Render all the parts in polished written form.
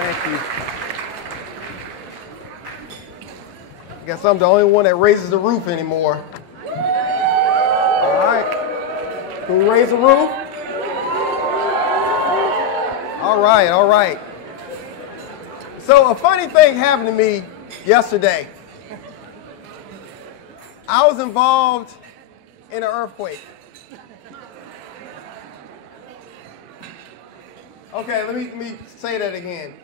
Thank you. I guess I'm the only one that raises the roof anymore. All right. Can we raise the roof? All right, all right. So a funny thing happened to me yesterday. I was involved in an earthquake. Okay, let me say that again.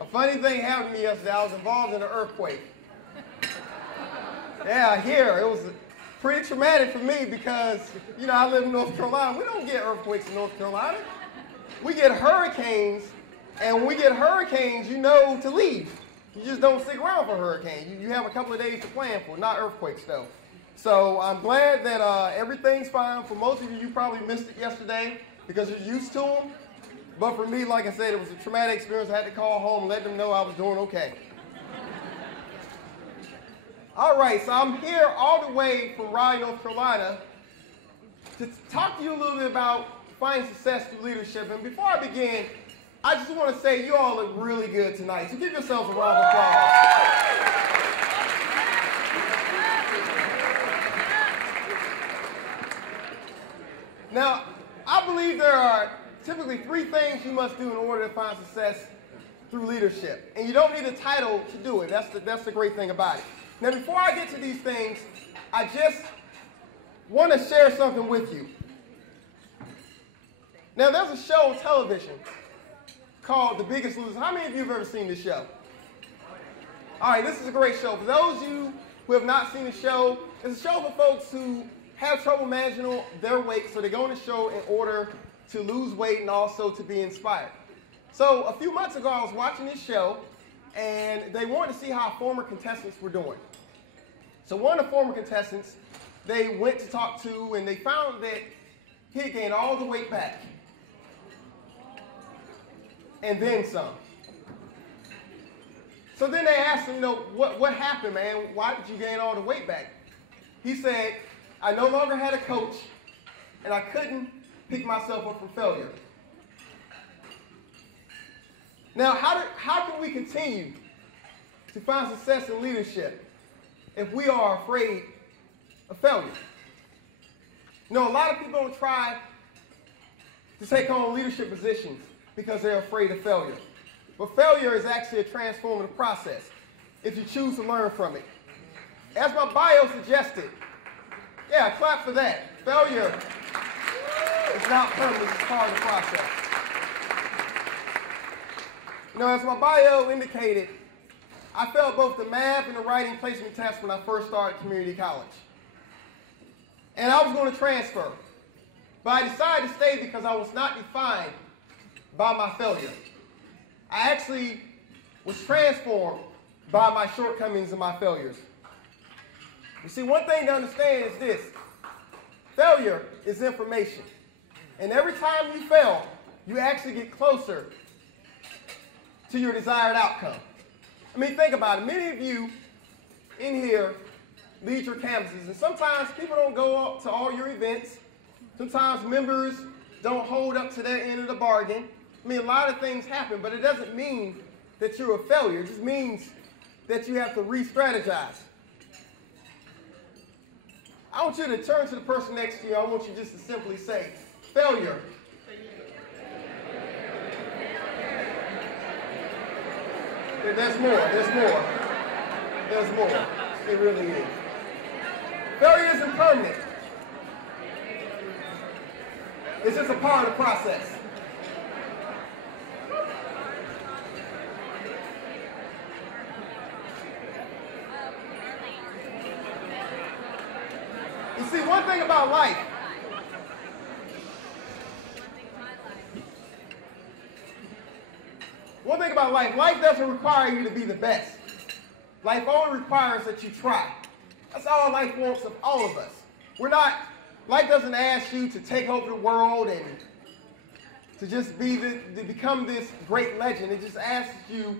A funny thing happened to me yesterday. I was involved in an earthquake. Yeah, here. It was pretty traumatic for me because, you know, I live in North Carolina. We don't get earthquakes in North Carolina. We get hurricanes, and when we get hurricanes, you know to leave. You just don't stick around for hurricanes. You have a couple of days to plan for, not earthquakes, though. So I'm glad that everything's fine. For most of you, you probably missed it yesterday because you're used to them. But for me, like I said, it was a traumatic experience. I had to call home and let them know I was doing okay. All right, so I'm here all the way from Raleigh, North Carolina to talk to you a little bit about finding success through leadership. And before I begin, I just want to say you all look really good tonight. So give yourselves a round of applause. Now, I believe there are typically 3 things you must do in order to find success through leadership. And you don't need a title to do it. That's the great thing about it. Now, before I get to these things, I just want to share something with you. Now, there's a show on television called The Biggest Loser. How many of you have ever seen this show? All right, this is a great show. For those of you who have not seen the show, it's a show for folks who have trouble managing their weight, so they go on the show in order to lose weight and also to be inspired. So a few months ago, I was watching this show, and they wanted to see how former contestants were doing. So one of the former contestants, they went to talk to, and they found that he had gained all the weight back. And then some. So then they asked him, you know, what happened, man? Why did you gain all the weight back? He said, I no longer had a coach, and I couldn't pick myself up from failure. Now, how can we continue to find success in leadership if we are afraid of failure? You know, a lot of people don't try to take on leadership positions because they're afraid of failure. But failure is actually a transformative process if you choose to learn from it. As my bio suggested, yeah, clap for that. Failure is not permanent, it's part of the process. You know, as my bio indicated, I failed both the math and the writing placement test when I first started community college. And I was going to transfer. But I decided to stay because I was not defined by my failure. I actually was transformed by my shortcomings and my failures. You see, one thing to understand is this. Failure is information. And every time you fail, you actually get closer to your desired outcome. I mean, think about it. Many of you in here lead your campuses, and sometimes people don't go up to all your events. Sometimes members don't hold up to their end of the bargain. I mean, a lot of things happen, but it doesn't mean that you're a failure. It just means that you have to re-strategize. I want you to turn to the person next to you. I want you just to simply say, failure. There's more. There's more. There's more. It really is. Failure isn't permanent. It's just a part of the process. You see, one thing about life, life doesn't require you to be the best. Life only requires that you try. That's all life wants of all of us. Life doesn't ask you to take over the world and to just to become this great legend. It just asks you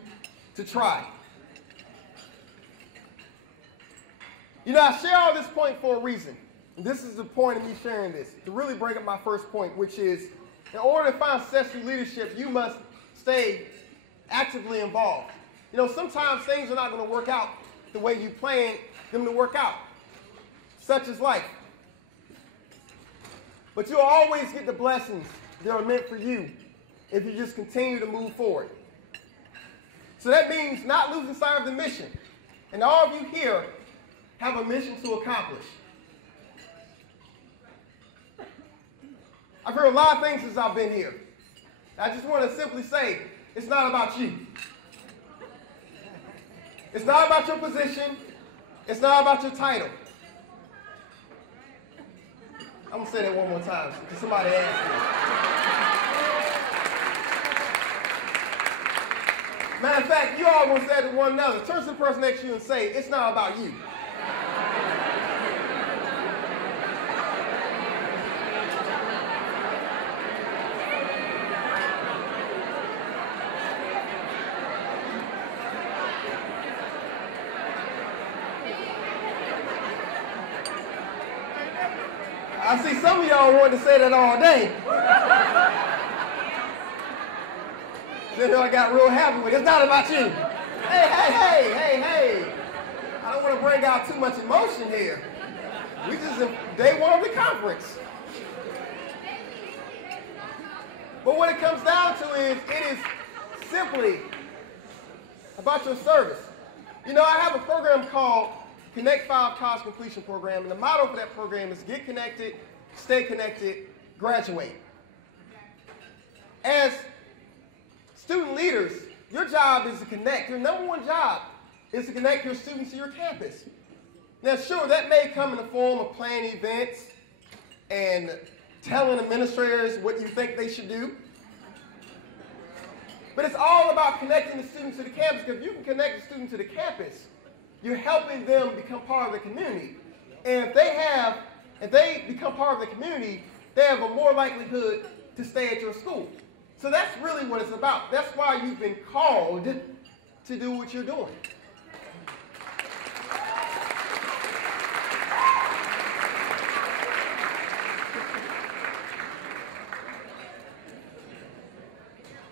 to try. You know, I share all this point for a reason. And this is the point of me sharing this, to really bring up my first point, which is, in order to find successful leadership, you must stay actively involved. You know, sometimes things are not going to work out the way you plan them to work out. Such is life. But you'll always get the blessings that are meant for you if you just continue to move forward. So that means not losing sight of the mission. And all of you here have a mission to accomplish. I've heard a lot of things since I've been here. I just want to simply say, it's not about you. It's not about your position. It's not about your title. I'm going to say that one more time because somebody asked me. Matter of fact, you all going to say it to one another. Turn to the person next to you and say, it's not about you. I see some of y'all wanted to say that all day. Then I got real happy with it. It's not about you. Hey. I don't want to bring out too much emotion here. We just in day one of the conference. But what it comes down to is, it is simply about your service. You know, I have a program called Connect 5 College Completion Program, and the motto for that program is get connected, stay connected, graduate. As student leaders, your job is to connect. Your number one job is to connect your students to your campus. Now, sure, that may come in the form of planning events and telling administrators what you think they should do. But it's all about connecting the students to the campus, because if you can connect the student to the campus, you're helping them become part of the community. And if they become part of the community, they have a more likelihood to stay at your school. So that's really what it's about. That's why you've been called to do what you're doing.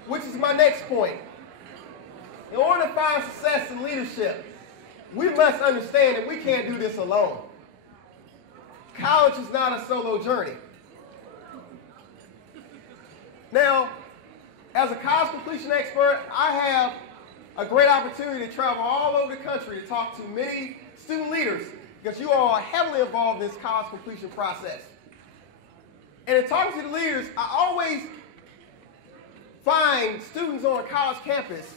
Which is my next point. In order to find success in leadership, we must understand that we can't do this alone. College is not a solo journey. Now, as a college completion expert, I have a great opportunity to travel all over the country to talk to many student leaders, because you all are heavily involved in this college completion process. And in talking to the leaders, I always find students on a college campus.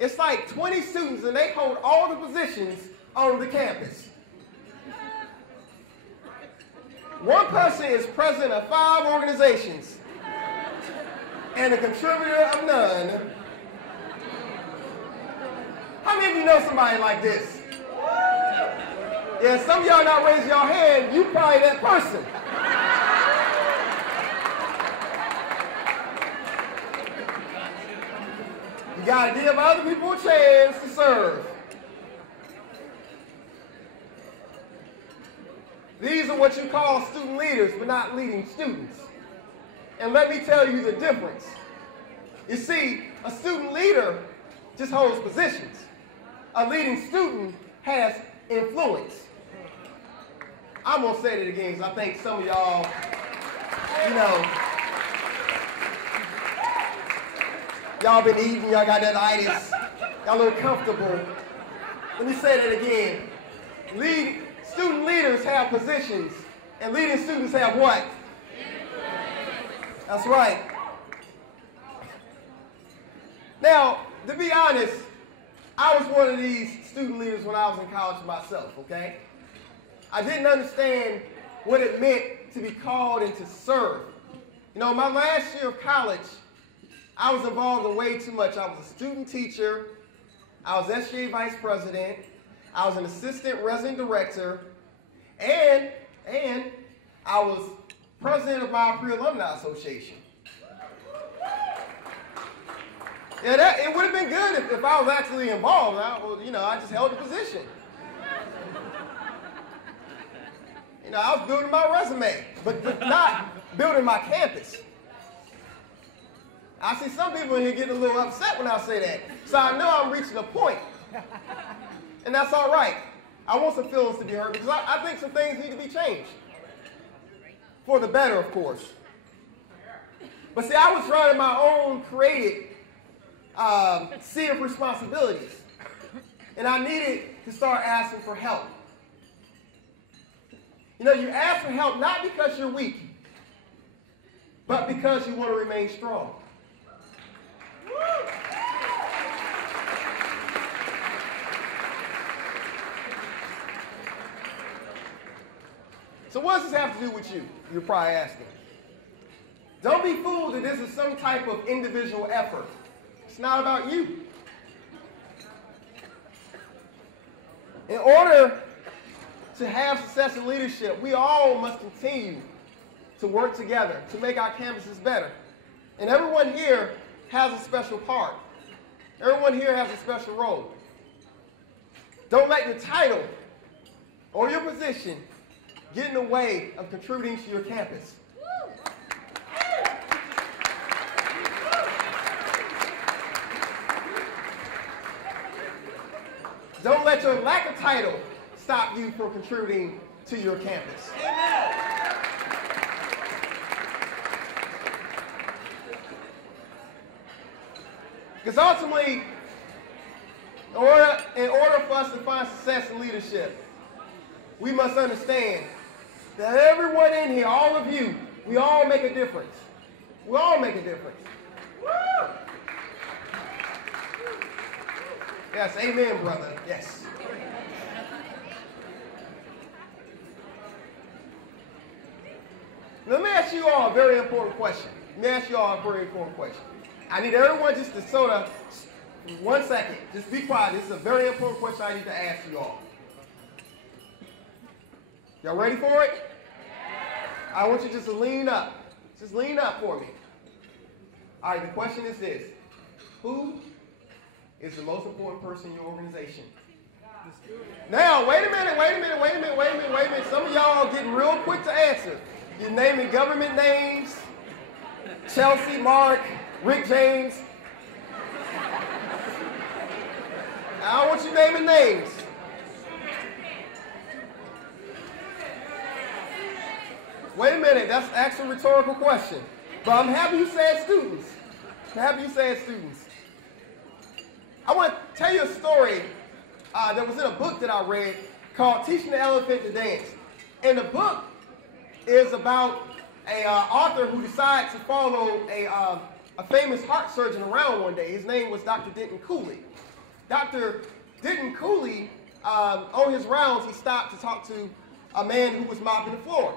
It's like 20 students, and they hold all the positions on the campus. One person is president of 5 organizations and a contributor of none. How many of you know somebody like this? Yeah, some of y'all not raising your hand. You probably that person. You got to give other people a chance to serve. These are what you call student leaders, but not leading students. And let me tell you the difference. You see, a student leader just holds positions. A leading student has influence. I'm going to say that again, because I think some of y'all, y'all been eating, y'all got that itis, y'all a little comfortable. Let me say that again. Student leaders have positions, and leading students have what? That's right. Now, to be honest, I was one of these student leaders when I was in college myself, okay? I didn't understand what it meant to be called and to serve. You know, my last year of college, I was involved in way too much. I was a student teacher. I was SGA vice president. I was an assistant resident director. And I was president of my pre-alumni association. Yeah, it would have been good if I was actually involved. I just held the position. I was building my resume, but not building my campus. I see some people in here getting a little upset when I say that. So I know I'm reaching a point. And that's all right. I want some feelings to be hurt because I think some things need to be changed. For the better, of course. But see, I was running my own created sea of responsibilities. And I needed to start asking for help. You know, you ask for help not because you're weak, but because you want to remain strong. So what does this have to do with you? You're probably asking. Don't be fooled that this is some type of individual effort. It's not about you. In order to have success in leadership, we all must continue to work together to make our campuses better. And everyone here has a special part. Everyone here has a special role. Don't let your title or your position get in the way of contributing to your campus. Don't let your lack of title stop you from contributing to your campus. Amen. Because ultimately, in order for us to find success in leadership, we must understand that everyone in here, all of you, we all make a difference. We all make a difference. Woo! Yes, amen, brother. Yes. Let me ask you all a very important question. I need everyone just to sort of, 1 second, just be quiet. This is a very important question I need to ask you all. Y'all ready for it? I want you just to lean up. Just lean up for me. All right, the question is this. Who is the most important person in your organization? Now, wait a minute. Some of y'all are getting real quick to answer. You're naming government names. Chelsea, Mark, Rick James. I don't want you naming names. Wait a minute, that's actually a rhetorical question. But I'm happy you said students. I want to tell you a story that was in a book that I read called Teaching the Elephant to Dance. And the book is about an author who decided to follow a famous heart surgeon around one day. His name was Dr. Denton Cooley. Dr. Denton Cooley, on his rounds, he stopped to talk to a man who was mopping the floor.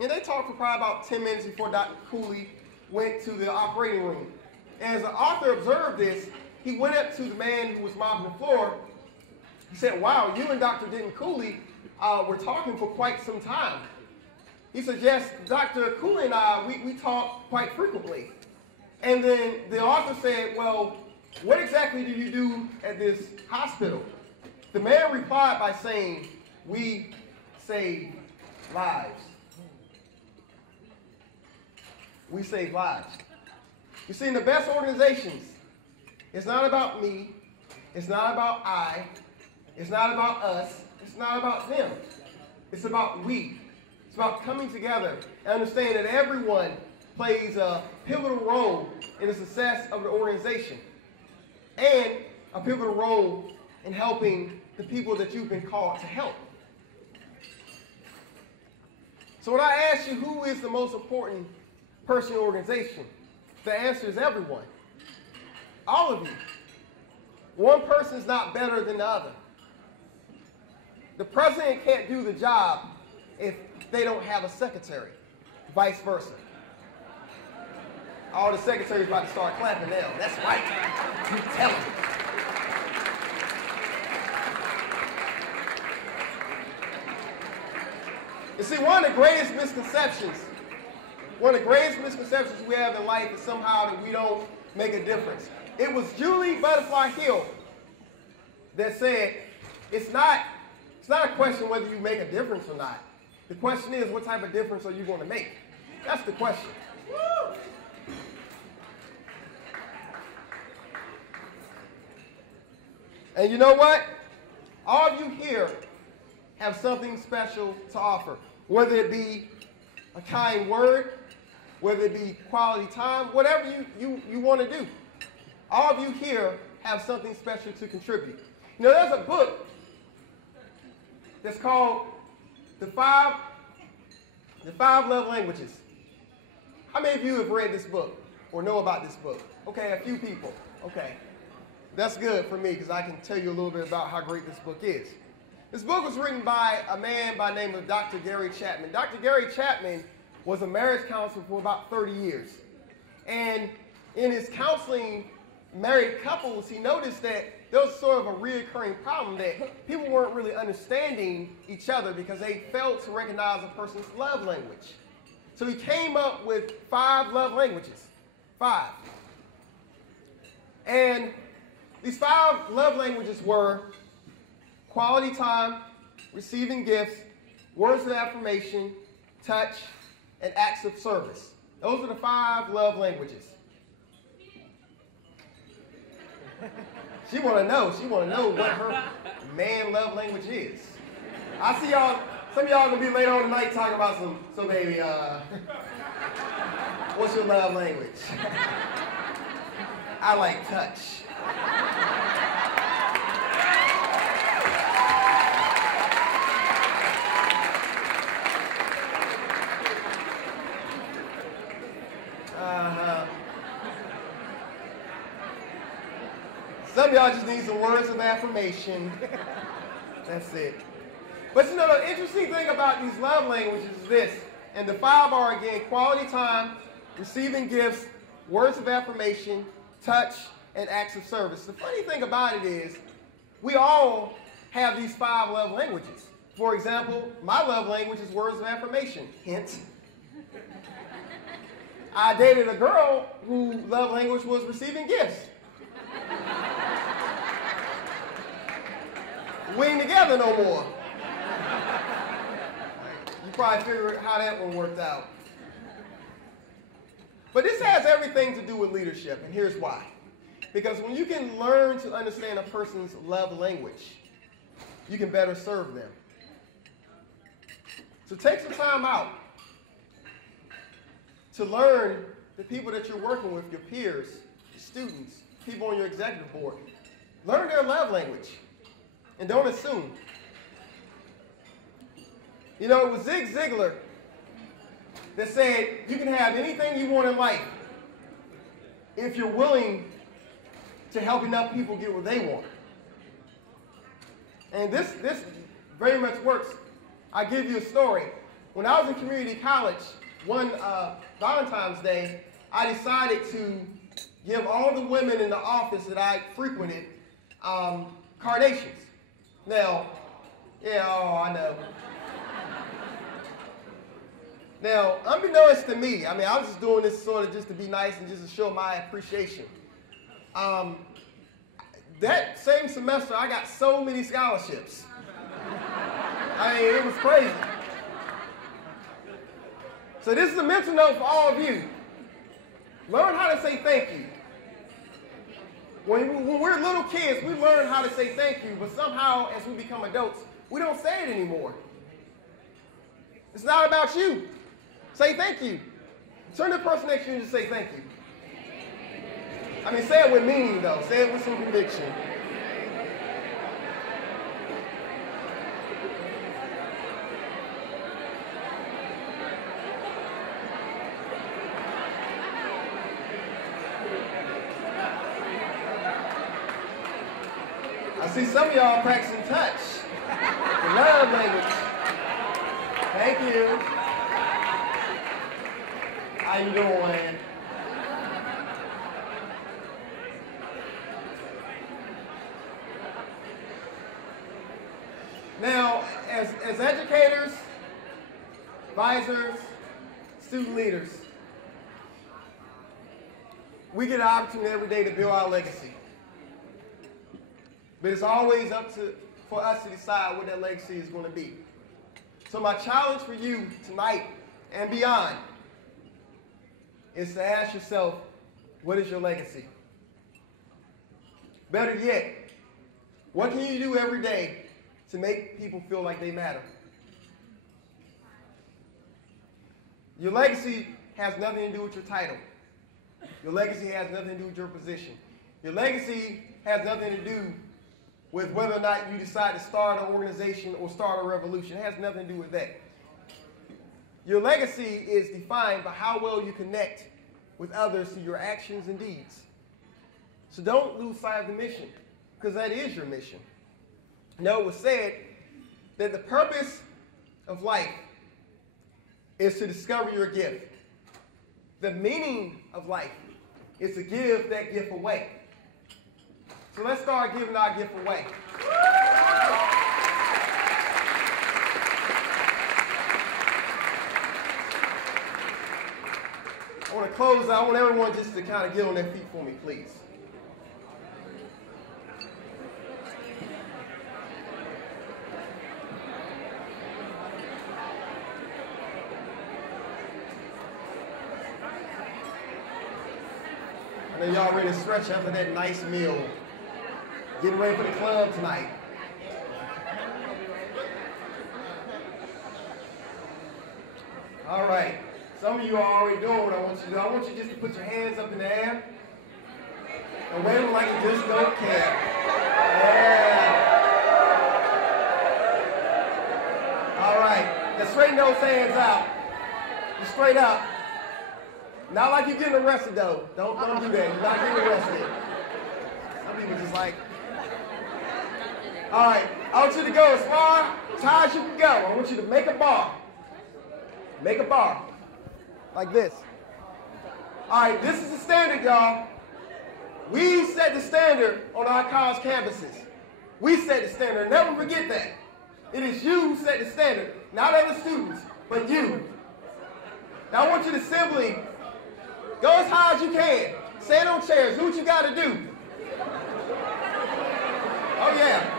And they talked for probably about 10 minutes before Dr. Cooley went to the operating room. And as the author observed this, he went up to the man who was mopping the floor. He said, "Wow, you and Dr. Denton Cooley were talking for quite some time." He said, "Yes, Dr. Cooley and I, we talk quite frequently." And then the author said, "Well, what exactly do you do at this hospital?" The man replied by saying, "We save lives." We save lives. You see, in the best organizations, it's not about me, it's not about I, it's not about us, it's not about them. It's about we. It's about coming together and understanding that everyone plays a pivotal role in the success of the organization and a pivotal role in helping the people that you've been called to help. So when I ask you who is the most important person in your organization, the answer is everyone. All of you. One person is not better than the other. The president can't do the job if they don't have a secretary, vice versa. All the secretaries about to start clapping now. That's right. Tell them. You see, one of the greatest misconceptions we have in life is somehow that we don't make a difference. It was Julie Butterfly Hill that said, it's not a question whether you make a difference or not. The question is, what type of difference are you going to make? That's the question. And you know what? All of you here have something special to offer, whether it be a kind word, whether it be quality time, whatever you want to do. All of you here have something special to contribute. You know, there's a book that's called The Five Love Languages. How many of you have read this book or know about this book? Okay, a few people. Okay. That's good for me because I can tell you a little bit about how great this book is. This book was written by a man by the name of Dr. Gary Chapman. Dr. Gary Chapman was a marriage counselor for about 30 years. And in his counseling married couples, he noticed that there was sort of a reoccurring problem that people weren't really understanding each other because they failed to recognize a person's love language. So he came up with 5 love languages. 5. And these 5 love languages were quality time, receiving gifts, words of affirmation, touch, and acts of service. Those are the 5 love languages. She want to know. She want to know what her man love language is. I see y'all. Some of y'all gonna be later on tonight talking about some baby. What's your love language? I like touch. Some of y'all just need some words of affirmation. That's it. But you know, the interesting thing about these love languages is this, and the 5 are, again, quality time, receiving gifts, words of affirmation, touch, and acts of service. The funny thing about it is, we all have these 5 love languages. For example, my love language is words of affirmation. Hint. I dated a girl whose love language was receiving gifts. We ain't together no more. You probably figure out how that one worked out. But this has everything to do with leadership, and here's why. Because when you can learn to understand a person's love language, you can better serve them. So take some time out to learn the people that you're working with, your peers, your students, people on your executive board. Learn their love language, and don't assume. You know, it was Zig Ziglar that said you can have anything you want in life if you're willing to help enough people get what they want. And this very much works. I'll give you a story. When I was in community college, one Valentine's Day, I decided to give all the women in the office that I frequented carnations. Now, yeah, oh, I know. Now, unbeknownst to me, I mean, I was just doing this sort of just to be nice and just to show my appreciation. That same semester, I got so many scholarships. I mean, it was crazy. So this is a mental note for all of you. Learn how to say thank you. When we're little kids, we learn how to say thank you, but somehow, as we become adults, we don't say it anymore. It's not about you. Say thank you. Turn to the person next to you and just say thank you. I mean, say it with meaning, though. Say it with some conviction. I see some of y'all practicing touch. The love language. Thank you. How you doing? Now, as educators, advisors, student leaders, we get an opportunity every day to build our legacy. But it's always up for us to decide what that legacy is going to be. So my challenge for you tonight and beyond is to ask yourself, what is your legacy? Better yet, What can you do every day to make people feel like they matter? Your legacy has nothing to do with your title. Your legacy has nothing to do with your position. Your legacy has nothing to do with whether or not you decide to start an organization or start a revolution. It has nothing to do with that. Your legacy is defined by how well you connect with others through your actions and deeds. So don't lose sight of the mission, because that is your mission. It was said that the purpose of life is to discover your gift. The meaning of life is to give that gift away. So let's start giving our gift away. I want to close out. I want everyone just to kind of get on their feet for me, please. I know y'all ready to stretch after that nice meal. Getting ready for the club tonight. All right. Some of you are already doing what I want you to do. I want you just to put your hands up in the air and wave them like you just don't care. Yeah. All right. Now straighten those hands out. Just straight up. Not like you're getting arrested, though. Don't do that. You're not getting arrested. Some people just like. All right. I want you to go as far, as high as you can go. I want you to make a bar. Make a bar. Like this. All right. This is the standard, y'all. We set the standard on our college campuses. We set the standard. Never forget that. It is you who set the standard. Not other students, but you. Now, I want you to simply go as high as you can. Stand on chairs. Do what you got to do. Oh, yeah.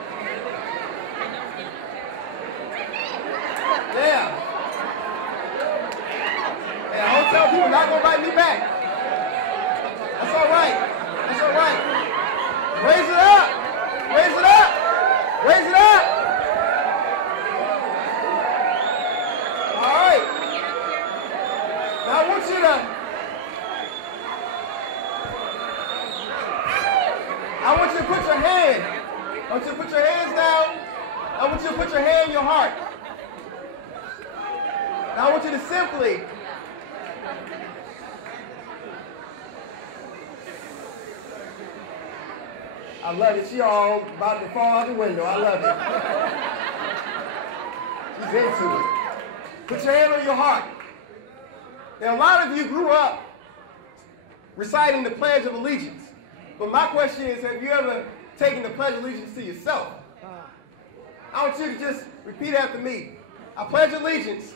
Yeah. And I don't tell people not going to write me back. That's all right. That's all right. Raise it up. Raise it up. Raise it up. All right. Now I want you to put your hand. I want you to put your hands down. I want you to put your hand in your heart. Now I want you to simply I love it. She all about to fall out the window. I love it. She's into it. Put your hand on your heart. Now, a lot of you grew up reciting the Pledge of Allegiance. But my question is, have you ever taken the Pledge of Allegiance to yourself? I want you to just repeat after me. I pledge allegiance,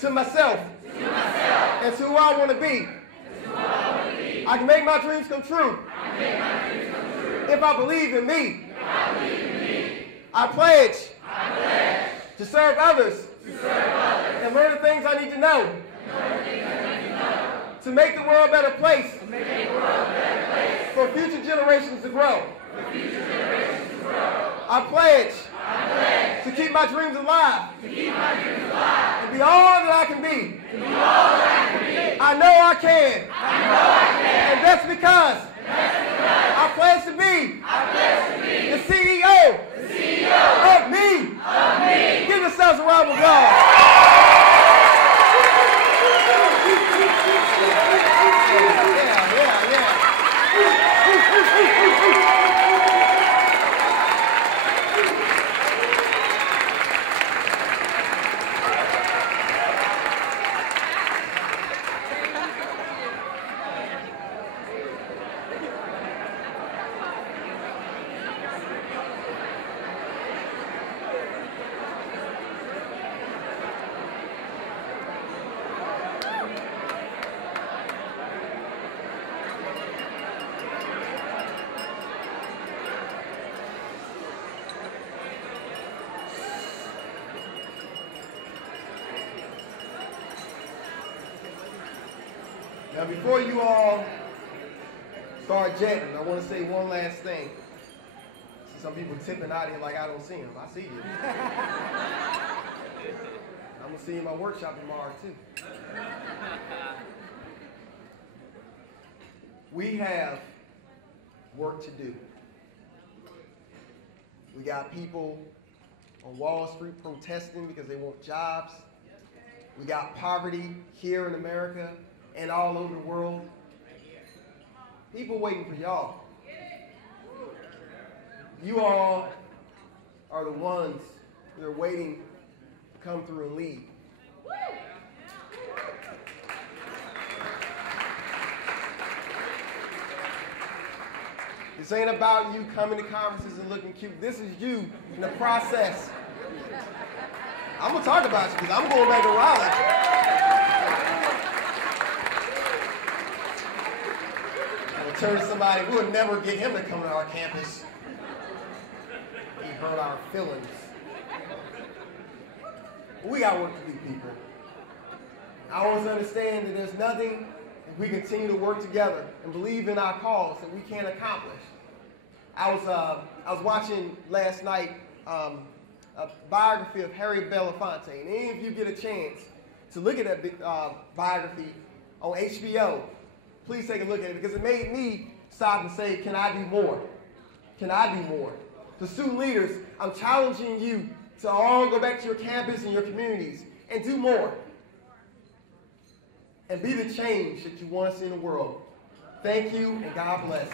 to myself, and to who I want to be. I can make my dreams come true. If I believe in me. I pledge to serve others and learn the things I need to know to make the world a better place for future generations to grow. I pledge to keep my dreams alive and be all that I can be. I know I can. And that's because I pledge to be the CEO of me. Give yourselves a round of applause. Now, before you all start jetting, I want to say one last thing. Some people tipping out here like I don't see them. I see you. I'm going to see you in my workshop tomorrow, too. We have work to do. We got people on Wall Street protesting because they want jobs. We got poverty here in America and all over the world. People waiting for y'all. You all are the ones that are waiting to come through and lead. This ain't about you coming to conferences and looking cute. This is you in the process. I'm going to talk about you because I'm going back to Raleigh. I'm going to turn to somebody who would never get him to come to our campus. He hurt our feelings. We got work to do, people. I want us to understand that there's nothing, if we continue to work together and believe in our cause, that we can't accomplish. I was watching last night a biography of Harry Belafonte. And any of you get a chance to look at that biography on HBO, please take a look at it, because it made me stop and say, can I do more? Can I do more? To student leaders, I'm challenging you to all go back to your campus and your communities and do more. And be the change that you want to see in the world. Thank you, and God bless.